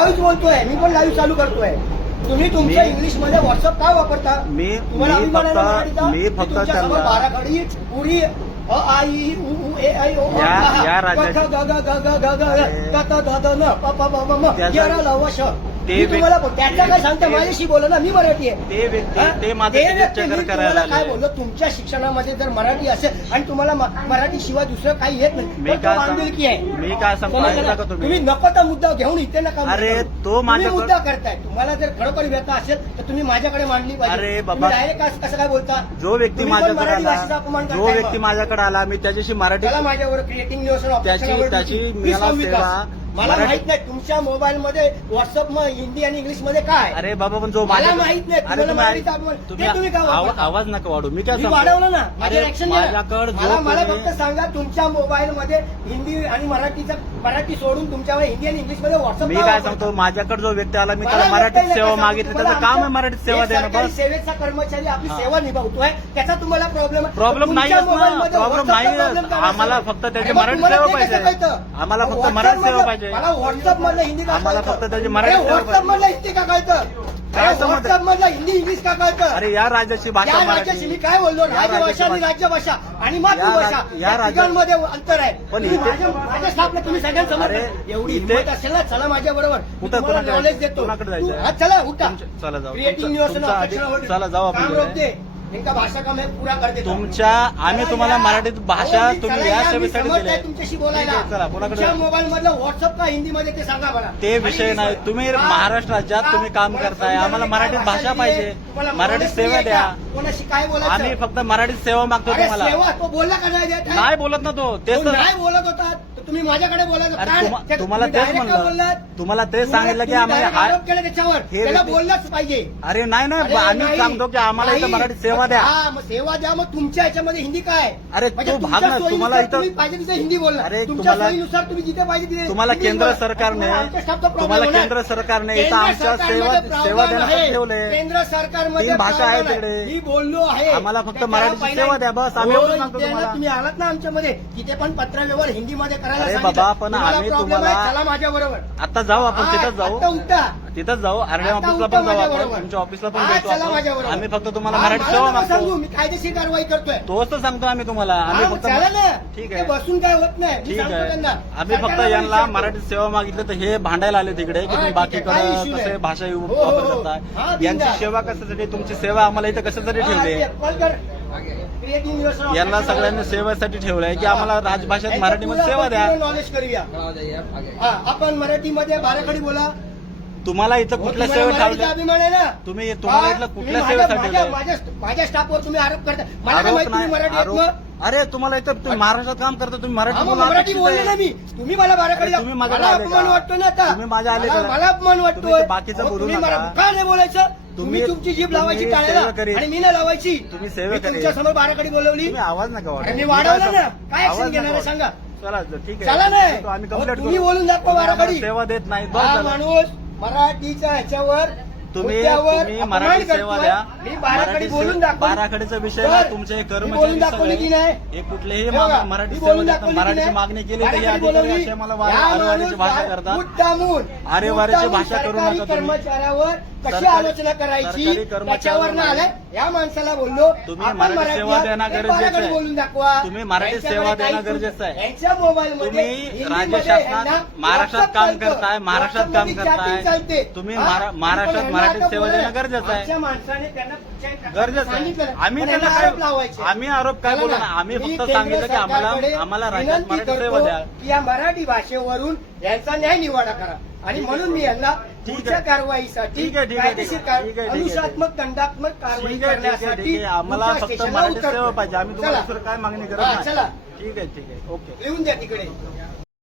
Live बोलतोय, मी पण live चालू करतोय. तुम्ही तुमच्या इंग्लिश मध्ये व्हॉट्सअप काय वापरता? तुम्हाला अभिमान आहे ना मराठीचा? मी फक्त तुमच्या समोर त्यांना- बाराखडी पुरी अ आ इ उ ऊ ए ऐ ओ या राज्याची- ते तुम्हाला त्याचा काय सांगता? माझ्याशी बोला ना, मी मराठी आहे. ते व्यक्ती ते माझं ते ticket व्यक्ती checker मी करायला तुम्हाला काय आले. बोललो, तुमच्या शिक्षणामध्ये जर मराठी असेल आणि तुम्हाला मराठी शिवाय दुसरं काही येत नाही मी तर तो काय बांधिलकी आहे. मी काय सांगतो समजलं ऐकला ना? का तुम्ही? तुम्ही नको तो मुद्दा घेऊन इथे नका. अरे, मुद्दा तो करू. माझ्याकडे- तुम्ही मुद्दा करताय. तुम्हाला जर खरोखर व्यथा असेल तर तुम्ही माझ्याकडे मांडली पाहिजे. अरे बाबा, डायरेक्ट कसं काय बोलता? जो व्यक्ती तुम्ही पण माझ्याकडे मराठी आला, भाषेचा अपमान जो करताय व्यक्ती मग. माझ्याकडे आला, मी त्याच्याशी मराठी त्याला माझ्यावर क्रिएटिंग न्यूज त्याची मला सेवा मला मराठी- माहित नाही तुमच्या मोबाईल मध्ये व्हॉट्सअप मध्ये हिंदी आणि इंग्लिश मध्ये काय. अरे बाबा, पण जो मला माझ्या- माहित नाही. अरे तुम्हाला तुम्ही मराठीचा अपमान- तुम्ही ते तुम्ही काय वापरता? आवाज नका वाढू. मी काय मी सांगतो? वाढवलं ना, अरे माझ्या ऍक्शन घ्या. माझ्याकडे मला जो फक्त सांगा तुमच्या मोबाईल मध्ये हिंदी आणि मराठी सोडून तुमच्यावर हिंदी आणि इंग्लिश मध्ये व्हॉट्सअप मी काय सांगतो, माझ्याकडे जो व्यक्ती आला, मी त्याला मराठीत सेवा मागितली. त्याचं काम आहे मराठीत सेवा देणं. बस सेवेचा कर्मचारी आपली सेवा निभावतोय, त्याचा तुम्हाला प्रॉब्लेम प्रॉब्लेम नाही प्रॉब्लेम नाही. आम्हाला फक्त त्याची मराठी सेवा पाहिजे. आम्हाला फक्त मराठी सेवा पाहिजे. मला व्हॉट्सअप मधलं हिंदी का आम्हाला कळतं? फक्त त्याची मराठी सेवा व्हॉट्सअप मधलं हिंदी का कळतं? काय संबंध? व्हॉट्सअप मधलं हिंदी इंग्लिश का कळतं? अरे या राज्याची भाषा या राज्याची मी मराठी. काय बोललो, या राजभाषा राज्याची आणि राज्यभाषा आणि या मातृभाषा राज्य- या या राज्य- तिघांमध्ये अंतर आहे. पण तुम्ही इथे- माझ्या स्टाफला तुम्ही सगळ्यांसमोर अरे, एवढी इथे- हिंमत असेल ना, चला माझ्या बरोबर कुठं- कुणाकडे नॉलेज जायचं? देतो. कुणाकडे जायचं? हा, चला उठा. चला जाऊ. क्रिएटिंग चला जाऊ आपण तिकडे. इनका भाषा का मैं पूरा कर देता हूं. तुमच्या आम्ही चला तुम्हाला या. मराठीत भाषा अहो, मी तुम्ही चला या या, मी सेवेसाठी समजतोय दिली. तुमच्याशी बोलायला. ठीक आहे, चला, कोणाकडे तुमच्या जाऊ? मोबाईल मधलं व्हॉट्सअप का हिंदी मध्ये ते सांगा मला. ते विषय नाही. तुम्ही महाराष्ट्र राज्यात तुम्ही काम करताय. आम्हाला मराठीत भाषा पाहिजे. मराठीत सेवा द्या. कोणाशी काय बोलायचं? आम्ही फक्त मराठीत सेवा मागतो अरे तुम्हाला. सेवा तो बोलला का नाही देत आहे? नाही बोलत ना तो. तेच तो तर नाही बोलत होता तर तुम्ही माझ्याकडे बोलायचं अरे काय? तुम्हाला तुम्ही तेच direct का म्हणलं. बोललात? तुम्हाला तेच सांगितलं की तुम्ही आम्हाला direct आरोप केला त्याच्यावर. हे त्याला व्यक्ती- बोललाच पाहिजे. अरे नाही अरे आम्ही नाही. सांगतो की आम्हाला इथं नाही. मराठीत सेवा द्या. हा, मग सेवा द्या. मग तुमच्या ह्याच्यामध्ये हिंदी काय? अरे म्हणजे तो भाग तुमच्या ना. सोयीनुसार तुम्हाला इथं तुम्ही पाहिजे तिथे हिंदी बोलणार. अरे तुमच्या तुम्हाला- सोयीनुसार तुम्ही जिथे पाहिजे तिथे तुम्हाला हिंदी केंद्र बोला. सरकारने आमच्या स्टाफचा problem तुम्हाला होणार. केंद्र सरकारने इथं केंद्र आमच्या सरकारमध्ये सेवा problem देण्यासाठी आहे. ठेवले. केंद्र सरकारमध्ये 3 भाषा आहे problem तिकडे. मी बोललो आहे. आम्हाला फक्त त्याच्यावर मराठीची पहिला- सेवा द्या. बस आम्ही हो, एवढंच सांगतो इथे ना तुम्हाला. तुम्ही आलात ना आमच्यामध्ये तिथे पण पत्रव्यवहार हिंदीमध्ये करायला अरे सांगितलं. बाबा, पण तुम्हाला आम्ही problem तुम्हाला- आहे, चला माझ्या बरोबर. आता जाऊ आपण तिथंच आता जाऊ. उठा. तिथंच जाऊ. आरडीएम आता ऑफिसला उठा पण जाऊ आपण. माझ्याबरोबर. तुमच्या ऑफिसला पण हा, भेटू चला आपण. माझ्याबरोबर. आम्ही फक्त तुम्हाला हा, मराठी मला सेवा नका सांगू, मागतो. मी कायदेशीर कारवाई करतोय. तोच तर सांगतो आम्ही तुम्हाला. आम्ही हा, फक्त चला ना. ठीक ते आहे. बसून काय होत नाही. मी ठीक सांगतो आहे. त्यांना. आम्ही फक्त सरकारला यांना विचारतो. मराठीत सेवा मागितलं तर हे भांडायला आले तिकडे की हा, तुम्ही ठीक आहे. काही बाकीकडे issue कसे नाही. भाषा हो, वापर हो. हा, करताय. बिनधास्त. यांची सेवा कशासाठी, तुमची सेवा आम्हाला इथं कशासाठी हा, ठेवली ते कॉल कर. Creating yourself यांना option सगळ्यांनी वर. सेवेसाठी ठेवलंय की आम्हाला राजभाषेत यांचं मराठीमध्ये पुढं सेवा द्या. आपण नॉलेज करूया. हा, आपण मराठीमध्ये बाराखडी बोला. तुम्हाला इथं कुठल्या तुम्हाला सेवेत मराठीचा ठेवलं? अभिमान आहे ना. तुम्हाला हा, इथलं तुम्ही कुठल्या माझ्या- सेवेसाठी माझ्या- ठेवलंय? माझ्या स्टाफवर तुम्ही आरोप करता. मला काय आरोप माहिती तुम्ही नाही. मराठी आहेत आरोप- मग? अरे तुम्हाला इथं तुम्ही महाराष्ट्रात काम करता, तुम्ही मराठी हा, मग बोला. मराठी बोलले ना मी. तुम्ही मला बाराखडी अरे, तुम्ही माझ्याकडे मला आले अपमान का? वाटतो ना आता. तुम्ही माझ्या आले मला का? मला अपमान वाटतोय. तुम्ही ते बाकीचं अहो, बोलू तुम्ही नका. मला का नाही बोलायचं? तुम्ही तुम्ही- तुमची जीभ लावायची तुम्ही टाळायला सेवेकरी. आणि मी नाही लावायची. तुम्ही मी सेवेकरी. तुमच्या समोर बाराखडी बोलवली. तुम्ही आवाज नका वाढवू. अरे, मी वाढवलं ना. काय आवाज ऍक्शन नका घेणार आहे वाढवू. सांगा. चला ठीक आहे. चला नाही. आम्ही अहो, कंप्लेंट तुम्ही बोलून दाखवा बाराखडी. सेवा देत नाही. बस हा झालं. माणूस मराठीच्या ह्याच्यावर तुम्ही मुद्द्यावर तुम्ही अपमान मराठी करतोय. सेवा द्या. मी बाराखडी मराठी बोलून सेवा- दाखवली. बाराखडीचा विषय बरं. ना तुमचे मी कर्मचारी बोलून दाखवली की नाही? हे कुठलेही हे बघा, मराठी मी सेवा बोलून देतात. दाखवली की मराठीची नाही? मागणी केली तर हे बाराखडी अधिकारी बोलवली. असे मला या आरेवारीची माणूस भाषा करतात. मुद्दामून आरेवारीची भाषा करू सरकारी नका तुम्ही. कर्मचाऱ्यावर कशी सरकारी- आलोचना करायची सरकारी कर्मचाऱ्यावर त्याच्यावर ना आलाय. या माणसाला बोललो तुम्ही आपण मराठी मराठी सेवा आहात, देणं एक गरजेचं बाराखडी आहे. बोलून दाखवा. तुम्ही मराठी यांच्याकडे सेवा काही देणं गरजेचं आहे. यांच्या मोबाईल मध्ये तुम्ही राज्य शासनात महाराष्ट्रात काम करताय, महाराष्ट्रात काम करताय. तुम्ही महाराष्ट्रात मराठी सेवा देणं गरजेचं आहे. आमच्या माणसाने त्यांना गरजेचं आहे. सांगितलं. आम्ही पण त्यांना यांना आरोप काय लावायचे. आम्ही आरोप काय चला बोलू ना. ना. आम्ही मी फक्त केंद्र सांगितलं की सरकारकडे आम्हाला राज्यात विनंती मराठी सेवा करतो द्या. की या मराठी भाषेवरून यांचा न्याय निवाडा करा आणि म्हणून मी यांना ठीक पुढच्या आहे. कारवाईसाठी ठीक आहे, ठीक आहे, कायदेशीर ठीक आहे, ठीक आहे, ठीक आहे. अनुशात्मक दंडात्मक कारवाई ठीक आहे ठीक आहे करण्यासाठी ठीक आहे. आम्हाला तुमच्या फक्त स्टेशनला मराठी उतरतो. सेवा पाहिजे. आम्ही तुम्हाला चला. दुसरं काय मागणी करत हा, नाही. चला ठीक आहे ठीक आहे ओके. लिहून द्या तिकडे.